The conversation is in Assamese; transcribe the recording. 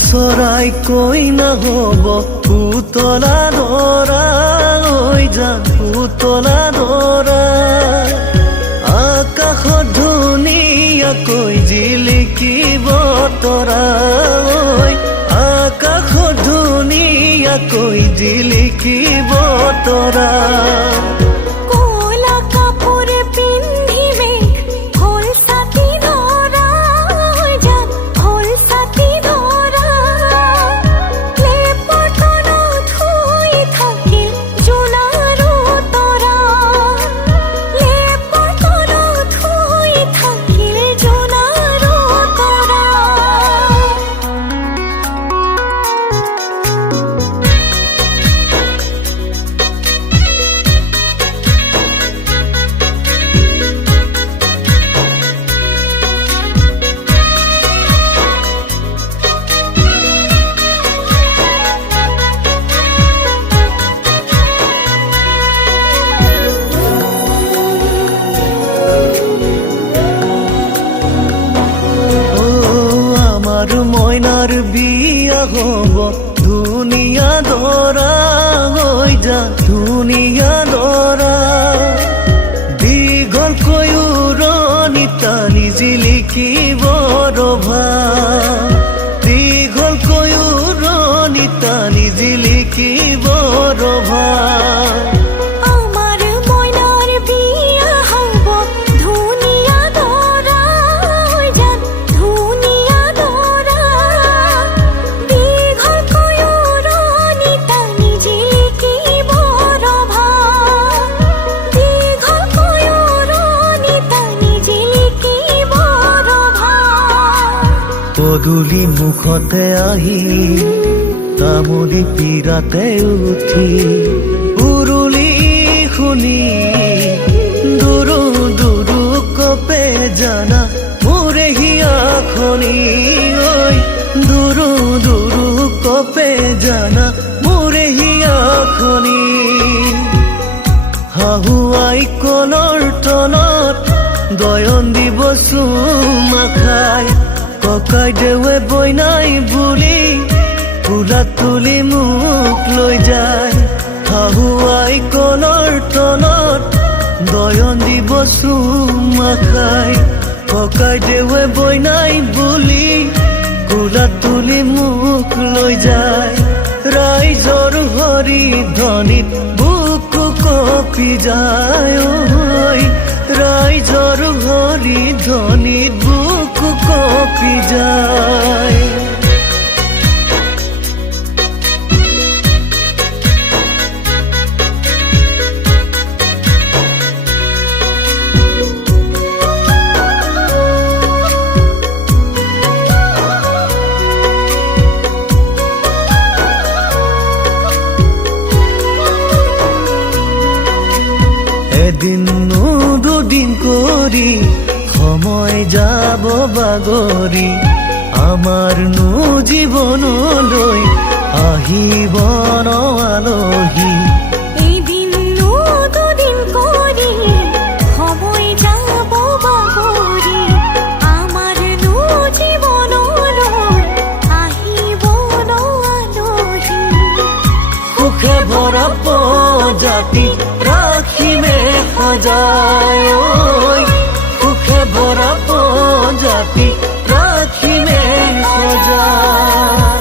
চৰাই কৈ নহ'ব পুতলা ধৰা হৈ যান পুতলা ধৰা আকাশত ধুনীয়াকৈ জিলিকিব তৰা আকাশত ধুনীয়াকৈ জিলিকিব তৰা মইনাৰ বিয়া হ'ব ধুনীয়া দৰা হৈ যা ধুনীয়া দৰা দীঘলকৈ উৰণি টানি জিলিকিব ৰভা দীঘলকৈ উৰণি টানি জিলিকিব ৰভা পদূলি মুখতে আহি তামুলি পীৰাতে উঠি উৰুলি শুনি দুৰু দুৰু কপে জানা মোৰে হিয়াখনি ঐ দুৰু দুৰু কপে জানা মোৰে হিয়াখনি হাহুৱাই কলৰ তলত দয়ন দিব চুমা খাই ককাই দেৱে বইনাই বুলি ফুলা তুলি মোক লৈ যায় হাহুৱাই কলৰ তলত দয়ন দিব চুমা খাই ককাই দেৱে বইনাই বুলি ফুলা তুলি মোক লৈ যায় ৰাইজৰ হৰি ধ্বনিত বুকু কঁপি যায় ৰাইজৰ হৰি ধ্বনিত বুকু কঁপি যায় এদিন দুদিন কৰি সময় যাব বাগৰি আমাৰ জীৱনলৈ আহিব ন আলহী এদিন দুদিন কৰি সময় যাব বাগৰি আমাৰ জীৱনলৈ আহিব ন আলহী সুখে ভৰা প্ৰজাতি ৰাখিমে সজায় সুখে ভৰা প্ৰজাতি ৰাখিমে সজায়